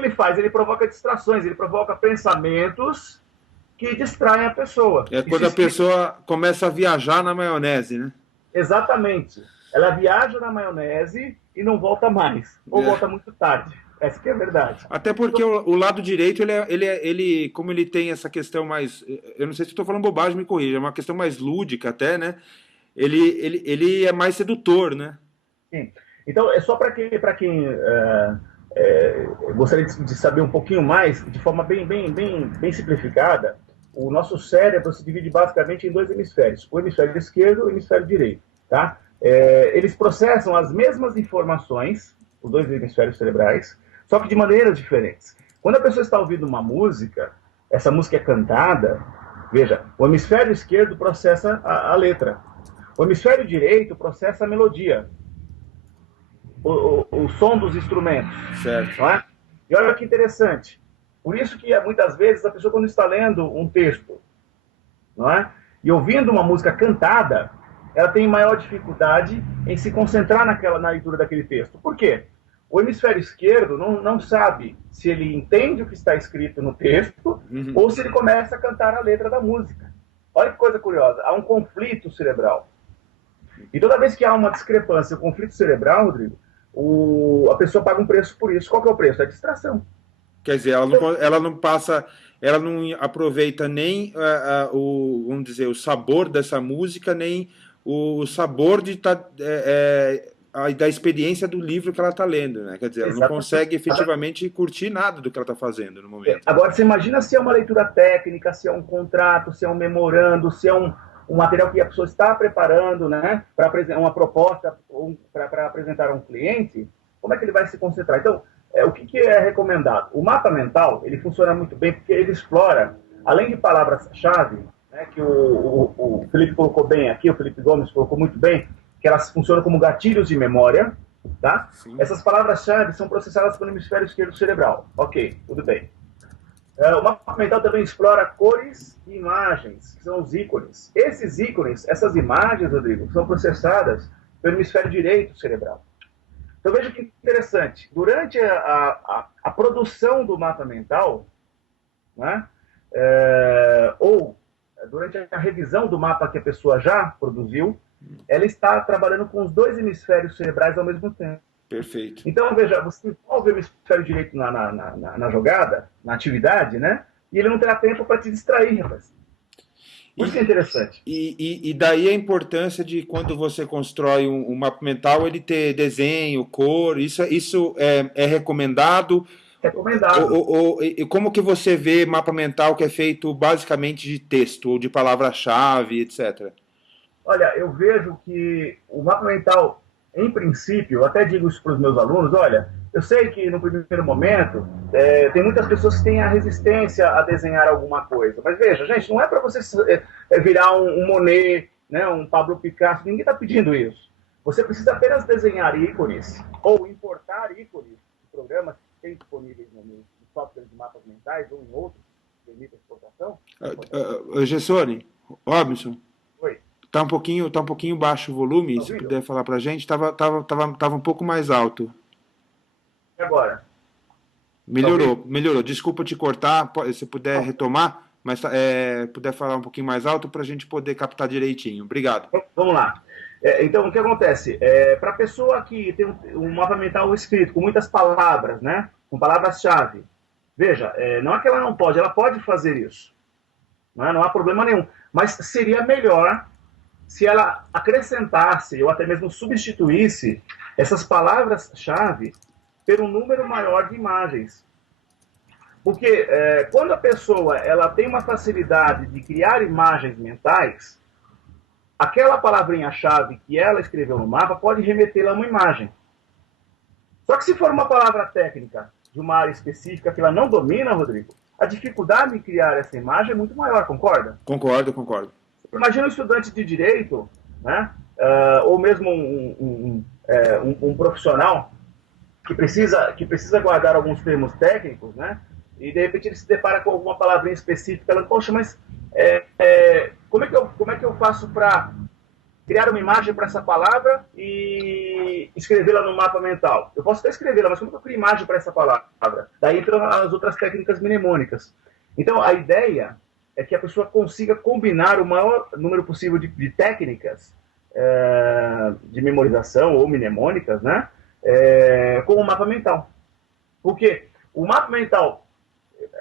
ele faz? Ele provoca distrações, ele provoca pensamentos que distraem a pessoa. É quando a pessoa começa a viajar na maionese, né? Exatamente. Ela viaja na maionese e não volta mais, ou É. volta muito tarde. Essa que é a verdade. Até porque o lado direito, como ele tem essa questão mais. Eu não sei se estou falando bobagem, me corrija, é uma questão mais lúdica até, né? Ele é mais sedutor, né? Sim. Então, é só para quem gostaria de saber um pouquinho mais, de forma bem simplificada, o nosso cérebro se divide basicamente em dois hemisférios, o hemisfério esquerdo e o hemisfério direito. Tá? Eles processam as mesmas informações, os dois hemisférios cerebrais, só que de maneiras diferentes. Quando a pessoa está ouvindo uma música, essa música é cantada, veja, o hemisfério esquerdo processa a letra, o hemisfério direito processa a melodia, o som dos instrumentos. Certo. Não é? E olha que interessante. Por isso que muitas vezes a pessoa, quando está lendo um texto, não é? E ouvindo uma música cantada, ela tem maior dificuldade em se concentrar na leitura daquele texto. Por quê? O hemisfério esquerdo não sabe se ele entende o que está escrito no texto ou se ele começa a cantar a letra da música. Olha que coisa curiosa. Há um conflito cerebral. E toda vez que há uma discrepância, um conflito cerebral, Rodrigo, a pessoa paga um preço por isso. Qual que é o preço? É a distração. Quer dizer, ela não aproveita nem vamos dizer, o sabor dessa música, nem o sabor da experiência do livro que ela está lendo, né? Quer dizer, ela não consegue efetivamente curtir nada do que ela está fazendo no momento. Agora, você imagina se é uma leitura técnica, se é um contrato, se é um memorando, se é um material que a pessoa está preparando, né, para uma proposta para apresentar a um cliente, como é que ele vai se concentrar? Então, o que é recomendado? O mapa mental, ele funciona muito bem porque ele explora, além de palavras-chave, né, que o Felipe colocou bem aqui, o Felipe Gomes colocou muito bem, que elas funcionam como gatilhos de memória, tá? Sim. Essas palavras-chave são processadas pelo hemisfério esquerdo cerebral. Ok, tudo bem. O mapa mental também explora cores e imagens, que são os ícones. Esses ícones, essas imagens, Rodrigo, são processadas pelo hemisfério direito cerebral. Então veja que interessante. Durante a produção do mapa mental, né, ou durante a revisão do mapa que a pessoa já produziu, ela está trabalhando com os dois hemisférios cerebrais ao mesmo tempo. Perfeito. Então, veja, você envolve o hemisfério direito na jogada, na atividade, né? E ele não terá tempo para te distrair, rapaz. Isso é interessante. E daí a importância de quando você constrói um mapa mental, ele ter desenho, cor, isso é recomendado? Recomendado. E como que você vê mapa mental que é feito basicamente de texto, ou de palavra-chave, etc.? Olha, eu vejo que o mapa mental, em princípio, eu até digo isso para os meus alunos, olha, eu sei que no primeiro momento tem muitas pessoas que têm a resistência a desenhar alguma coisa, mas veja, gente, não é para você virar um Monet, né, um Pablo Picasso, ninguém está pedindo isso. Você precisa apenas desenhar ícones ou importar ícones de programas que tem disponíveis no software de mapas mentais ou em outros que permitem exportação. Gessone, Robinson. Oi. Tá um pouquinho baixo o volume, tá, se puder falar pra gente, tava um pouco mais alto. E agora? Melhorou. Desculpa te cortar, se puder retomar, mas puder falar um pouquinho mais alto para a gente poder captar direitinho. Obrigado. Vamos lá. Então, o que acontece? Para a pessoa que tem um mapa mental escrito com muitas palavras, né? Com palavras-chave, veja, não é que ela não pode, ela pode fazer isso. Não há problema nenhum. Mas seria melhor se ela acrescentasse ou até mesmo substituísse essas palavras-chave por um número maior de imagens. Porque quando a pessoa ela tem uma facilidade de criar imagens mentais, aquela palavrinha-chave que ela escreveu no mapa pode remetê-la a uma imagem. Só que se for uma palavra técnica de uma área específica que ela não domina, Rodrigo, a dificuldade de criar essa imagem é muito maior, concorda? Concordo. Imagina um estudante de direito, né? Ou mesmo um profissional que precisa guardar alguns termos técnicos, né? E de repente ele se depara com alguma palavrinha específica, ela, poxa, mas como é que eu faço para criar uma imagem para essa palavra e escrevê-la no mapa mental. Eu posso até escrevê-la, mas como eu crio imagem para essa palavra? Daí entram as outras técnicas mnemônicas. Então, a ideia é que a pessoa consiga combinar o maior número possível de técnicas de memorização ou mnemônicas, né, com o mapa mental. Porque o mapa mental,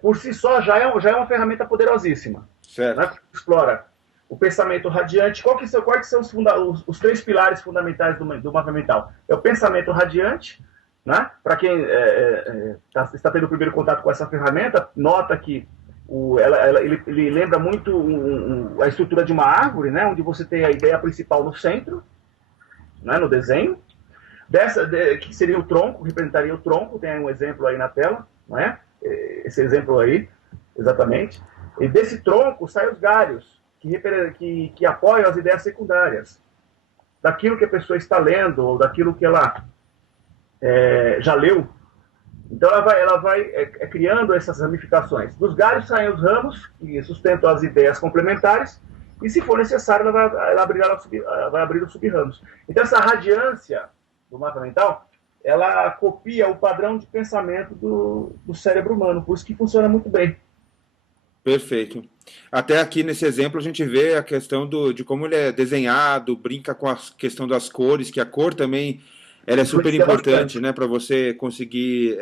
por si só, já é uma ferramenta poderosíssima. Certo. Né, que explora o pensamento radiante. Quais são os três pilares fundamentais do mapa mental? É o pensamento radiante, né? Para quem está tendo o primeiro contato com essa ferramenta, nota que ele lembra muito a estrutura de uma árvore, né? Onde você tem a ideia principal no centro, né? No desenho. Que seria o tronco, representaria o tronco, tem um exemplo aí na tela, não é? Esse exemplo aí, exatamente. E desse tronco saem os galhos, que apoiam as ideias secundárias, daquilo que a pessoa está lendo, ou daquilo que ela já leu. Então ela vai criando essas ramificações. Dos galhos saem os ramos, que sustentam as ideias complementares, e se for necessário, ela vai abrir os sub-ramos. Então essa radiância do mapa mental, ela copia o padrão de pensamento do cérebro humano, por isso que funciona muito bem. Perfeito. Até aqui nesse exemplo a gente vê a questão de como ele é desenhado, brinca com a questão das cores, que a cor também ela é super importante, né, para você conseguir,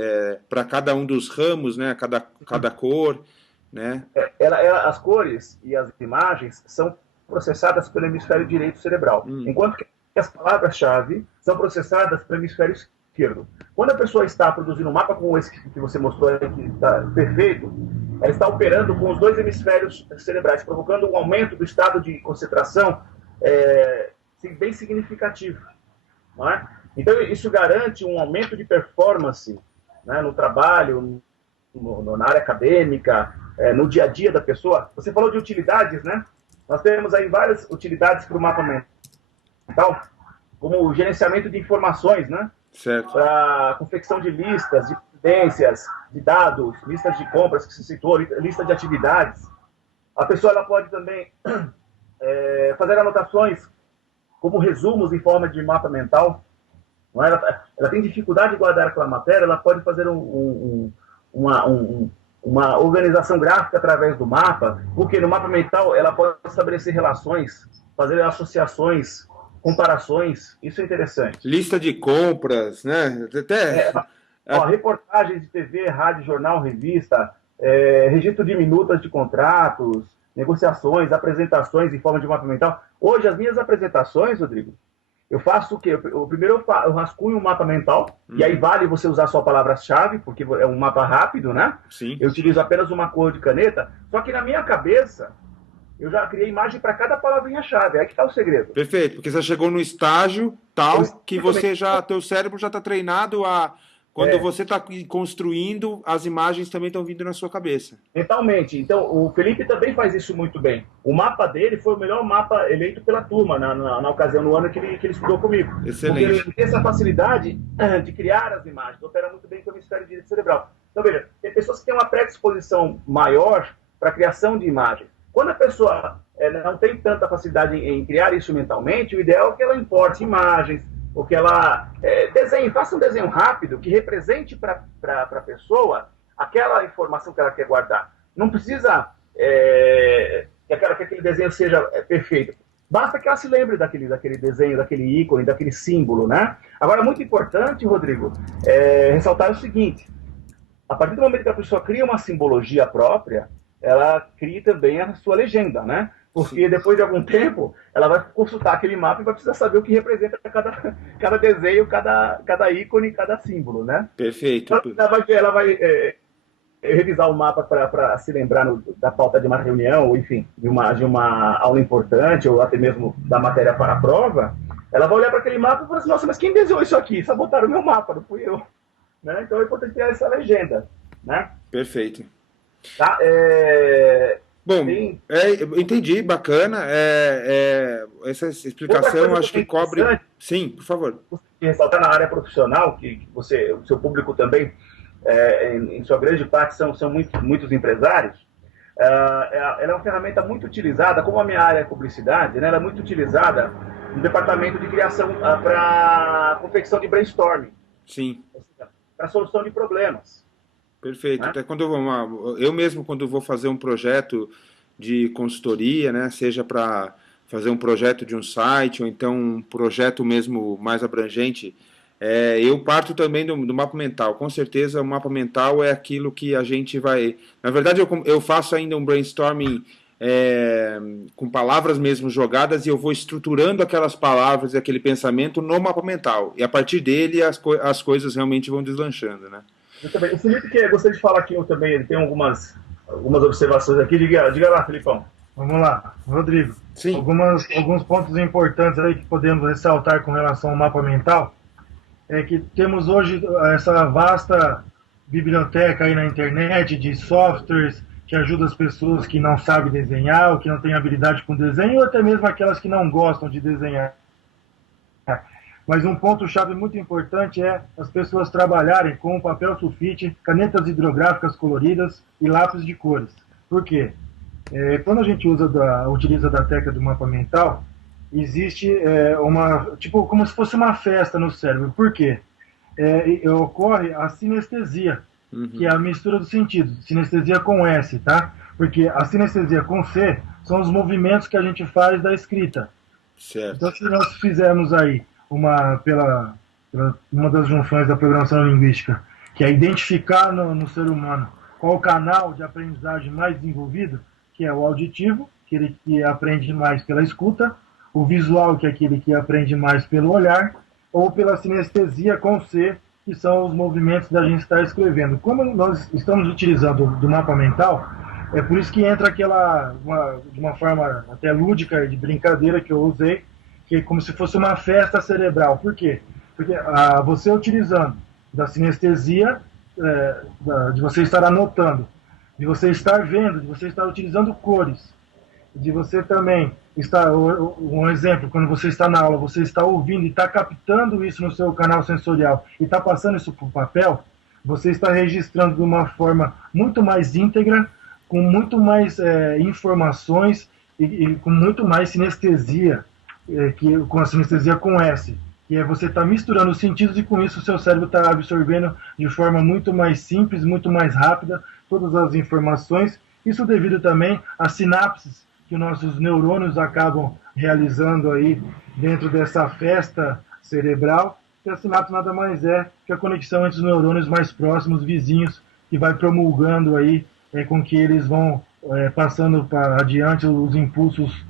para cada um dos ramos, né, cada cor, né? As cores e as imagens são processadas pelo hemisfério direito cerebral, enquanto que as palavras-chave são processadas pelo hemisfério esquerdo. Quando a pessoa está produzindo um mapa como esse que você mostrou aí, que está perfeito, ela está operando com os dois hemisférios cerebrais, provocando um aumento do estado de concentração bem significativo. Não é? Então, isso garante um aumento de performance, né, no trabalho, na área acadêmica, no dia a dia da pessoa. Você falou de utilidades, né? Nós temos aí várias utilidades para o mapa mental, como o gerenciamento de informações, né? Certo. Para a confecção de listas, de evidências, de dados, listas de compras que se citou, lista de atividades. A pessoa ela pode também fazer anotações como resumos em forma de mapa mental. Não é? Ela tem dificuldade de guardar aquela matéria, ela pode fazer uma organização gráfica através do mapa, porque no mapa mental ela pode estabelecer relações, fazer associações, comparações, isso é interessante. Lista de compras, né? Reportagens de TV, rádio, jornal, revista, registro de minutas de contratos, negociações, apresentações em forma de mapa mental. Hoje, as minhas apresentações, Rodrigo, eu faço o quê? Primeiro eu rascunho um mapa mental, e aí vale você usar só palavras-chave, porque é um mapa rápido, né? Sim. Eu utilizo apenas uma cor de caneta, só que na minha cabeça eu já criei imagem para cada palavrinha-chave. Aí que está o segredo. Perfeito, porque você chegou no estágio tal que teu cérebro já está treinado a... Quando você está construindo, as imagens também estão vindo na sua cabeça. Mentalmente. Então, o Felipe também faz isso muito bem. O mapa dele foi o melhor mapa eleito pela turma na ocasião, no ano que ele estudou comigo. Excelente. Porque ele tem essa facilidade de criar as imagens, opera muito bem com o hemisfério direito cerebral. Então, veja, tem pessoas que têm uma predisposição maior para a criação de imagens. Quando a pessoa não tem tanta facilidade em criar isso mentalmente, o ideal é que ela importe imagens, ou que ela faça um desenho rápido que represente para a pessoa aquela informação que ela quer guardar. Não precisa que aquele desenho seja perfeito. Basta que ela se lembre daquele desenho, daquele ícone, daquele símbolo, né? Agora, é muito importante, Rodrigo, ressaltar o seguinte: a partir do momento que a pessoa cria uma simbologia própria, ela cria também a sua legenda, né? Porque depois de algum tempo, ela vai consultar aquele mapa e vai precisar saber o que representa cada desenho, cada ícone, cada símbolo, né? Perfeito. Ela vai revisar o mapa para se lembrar da pauta de uma reunião, ou enfim, de uma aula importante, ou até mesmo da matéria para a prova. Ela vai olhar para aquele mapa e falar assim: nossa, mas quem desenhou isso aqui? Sabotaram o meu mapa, não fui eu. Né? Então é importante ter essa legenda, né? Perfeito. Tá? Bom, entendi, bacana. Essa explicação acho que cobre... Sim, por favor. Ressaltar na área profissional, que o seu público também, em sua grande parte, são muitos empresários. Ela é uma ferramenta muito utilizada, como a minha área é publicidade, né? Ela é muito utilizada um departamento de criação para confecção de brainstorming. Sim. Para solução de problemas. Perfeito. Né? Até quando eu mesmo, quando vou fazer um projeto de consultoria, né, seja para fazer um projeto de um site, ou então um projeto mesmo mais abrangente, eu parto também do mapa mental. Com certeza, o mapa mental é aquilo que a gente vai... Na verdade, eu faço ainda um brainstorming com palavras mesmo jogadas e eu vou estruturando aquelas palavras e aquele pensamento no mapa mental. E a partir dele, as coisas realmente vão deslanchando, né? Também. O Felipe, que gostaria de falar aqui também, ele tem algumas observações aqui. Diga lá, Felipão. Vamos lá, Rodrigo. Sim. Alguns pontos importantes aí que podemos ressaltar com relação ao mapa mental é que temos hoje essa vasta biblioteca aí na internet de softwares que ajudam as pessoas que não sabem desenhar ou que não têm habilidade com desenho ou até mesmo aquelas que não gostam de desenhar. Mas um ponto-chave muito importante é as pessoas trabalharem com papel sulfite, canetas hidrográficas coloridas e lápis de cores. Por quê? Quando a gente utiliza da técnica do mapa mental, existe tipo como se fosse uma festa no cérebro. Por quê? Ocorre a sinestesia, que é a mistura dos sentidos. Sinestesia com S, tá? Porque a sinestesia com C são os movimentos que a gente faz da escrita. Certo. Então, se nós fizermos aí uma das junções da programação linguística, que é identificar no ser humano qual o canal de aprendizagem mais desenvolvido, que é o auditivo, aquele que aprende mais pela escuta, o visual, que é aquele que aprende mais pelo olhar, ou pela sinestesia com C, que são os movimentos da gente estar escrevendo. Como nós estamos utilizando do mapa mental, é por isso que entra de uma forma até lúdica, de brincadeira que eu usei, que é como se fosse uma festa cerebral. Por quê? Porque você utilizando da sinestesia, de você estar anotando, de você estar vendo, de você estar utilizando cores, de você também estar, um exemplo, quando você está na aula, você está ouvindo e está captando isso no seu canal sensorial e está passando isso para o papel, você está registrando de uma forma muito mais íntegra, com muito mais informações e com muito mais sinestesia, com a sinestesia com S, que é você estar misturando os sentidos e com isso o seu cérebro está absorvendo de forma muito mais simples, muito mais rápida todas as informações. Isso devido também às sinapses que nossos neurônios acabam realizando aí dentro dessa festa cerebral. E a sinapse nada mais é que a conexão entre os neurônios mais próximos, vizinhos, que vai promulgando aí com que eles vão passando adiante os impulsos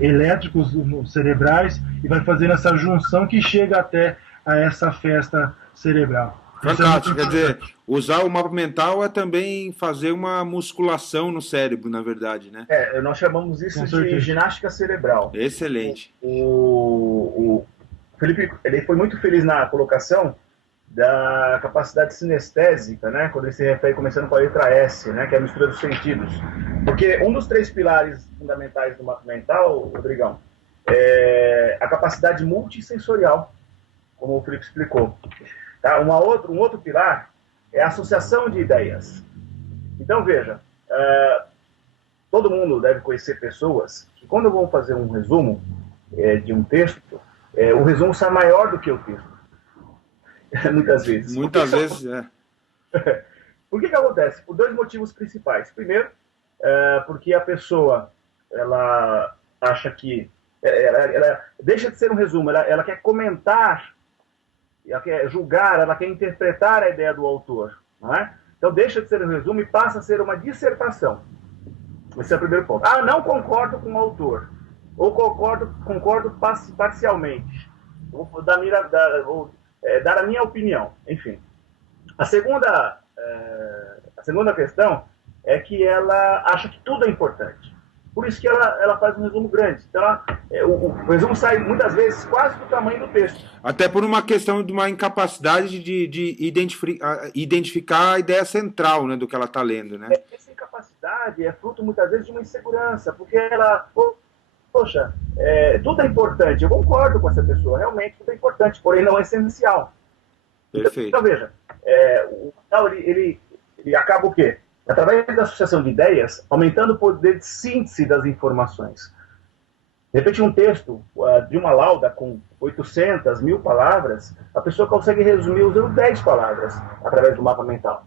elétricos cerebrais e vai fazendo essa junção que chega até a essa festa cerebral. Fantástico, quer dizer, usar o mapa mental é também fazer uma musculação no cérebro, na verdade, né? Nós chamamos isso de ginástica cerebral. Excelente. O Felipe, ele foi muito feliz na colocação da capacidade sinestésica, né? Quando ele se refere começando com a letra S, né? Que é a mistura dos sentidos. Porque um dos 3 pilares fundamentais do mapa mental, Rodrigão, é a capacidade multissensorial, como o Felipe explicou. Tá? Um outro pilar é a associação de ideias. Então, veja, todo mundo deve conhecer pessoas que, quando vão fazer um resumo de um texto, o resumo sai maior do que o texto. Muitas vezes. Muitas vezes, Por que acontece? Por 2 motivos principais. Primeiro, porque a pessoa ela acha que ela deixa de ser um resumo, ela quer comentar, ela quer julgar, ela quer interpretar a ideia do autor, não é? Então deixa de ser um resumo e passa a ser uma dissertação. Esse é o primeiro ponto. Não concordo com o autor, ou concordo parcialmente, vou dar a minha opinião, enfim. A segunda questão é que ela acha que tudo é importante. Por isso que ela faz um resumo grande. Então, o resumo sai, muitas vezes, quase do tamanho do texto. Até por uma questão de uma incapacidade de identificar a ideia central, né, do que ela está lendo, né? Essa incapacidade é fruto, muitas vezes, de uma insegurança, porque ela... Poxa, tudo é importante. Eu concordo com essa pessoa. Realmente, tudo é importante, porém não é essencial. Perfeito. Então, veja, o tal, ele acaba o quê? Através da associação de ideias, aumentando o poder de síntese das informações. De repente, um texto de uma lauda com 800, 1000 palavras, a pessoa consegue resumir usando 10 palavras através do mapa mental.